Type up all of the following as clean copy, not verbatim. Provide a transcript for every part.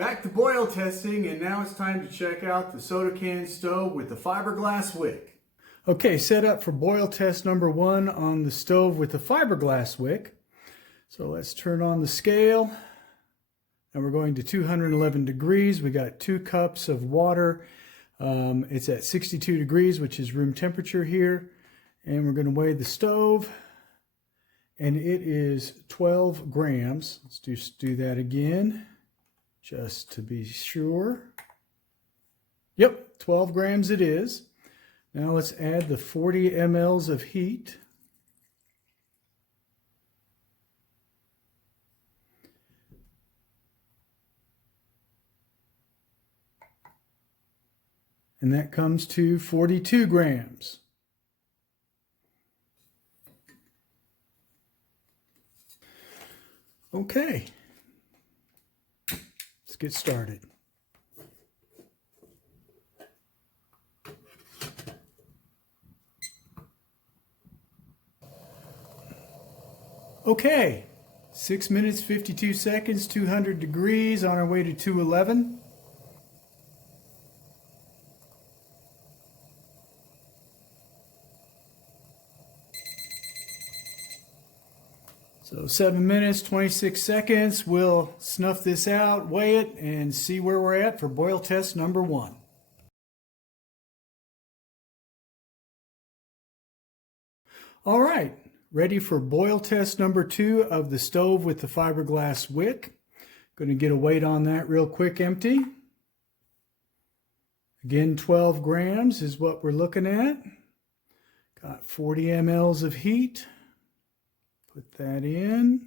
Back to boil testing, and now it's time to check out the soda can stove with the fiberglass wick. Okay, set up for boil test number 1 on the stove with the fiberglass wick. So let's turn on the scale, and we're going to 211 degrees. We got 2 cups of water. It's at 62 degrees, which is room temperature here. And we're going to weigh the stove, and it is 12 grams. Let's just do that again, just to be sure. Yep, 12 grams it is. Now let's add the 40 mLs of heat. And that comes to 42 grams. Okay, let's get started. Okay, 6 minutes, 52 seconds, 200 degrees, on our way to 211. So 7 minutes, 26 seconds, we'll snuff this out, weigh it, and see where we're at for boil test number 1. All right, ready for boil test number 2 of the stove with the fiberglass wick. Going to get a weight on that real quick, empty. Again, 12 grams is what we're looking at. Got 40 mLs of heat. Put that in.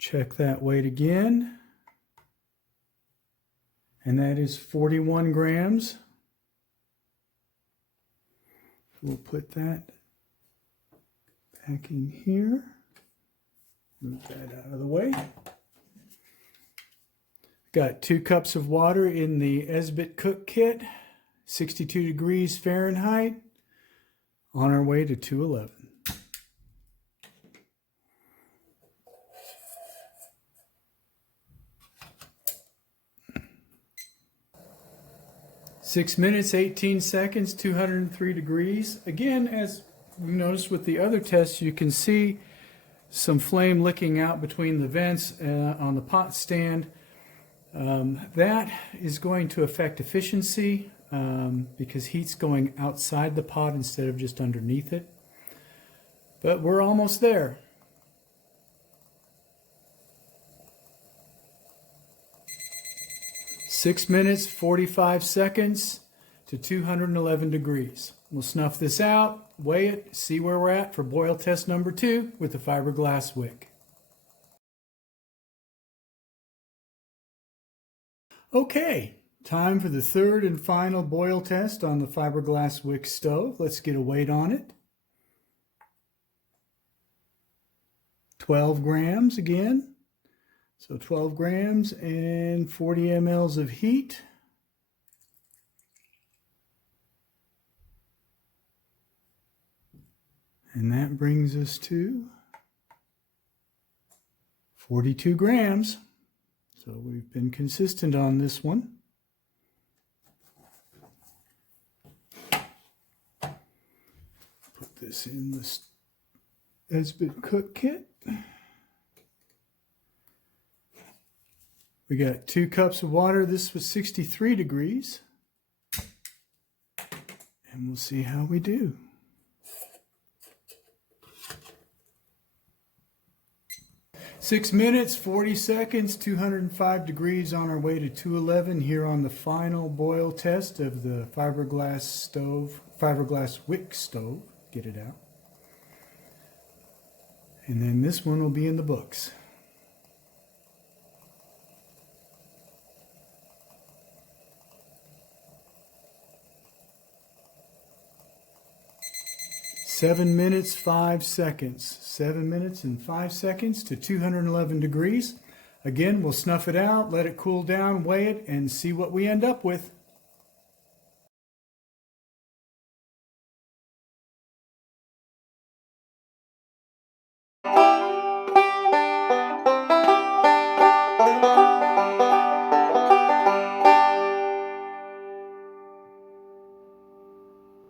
Check that weight again. And that is 41 grams. We'll put that back in here. Move that out of the way. Got 2 cups of water in the Esbit Cook Kit, 62 degrees Fahrenheit. On our way to 211. Six minutes, 18 seconds, 203 degrees. Again, as you noticed with the other tests, you can see some flame licking out between the vents on the pot stand. That is going to affect efficiency. Because heat's going outside the pot instead of just underneath it. But we're almost there. Six minutes, 45 seconds to 211 degrees. We'll snuff this out, weigh it, see where we're at for boil test number 2 with the fiberglass wick. Okay. Time for the 3rd and final boil test on the fiberglass wick stove. Let's get a weight on it. 12 grams again. So 12 grams and 40 mLs of heat. And that brings us to 42 grams. So we've been consistent on this one. Put this in the Esbit Cook Kit. We got 2 cups of water. This was 63 degrees. And we'll see how we do. Six minutes, 40 seconds, 205 degrees, on our way to 211 here on the final boil test of the fiberglass wick stove. Get it out. And then this one will be in the books. Seven minutes, 5 seconds. 7 minutes and 5 seconds to 211 degrees. Again, we'll snuff it out, let it cool down, weigh it, and see what we end up with.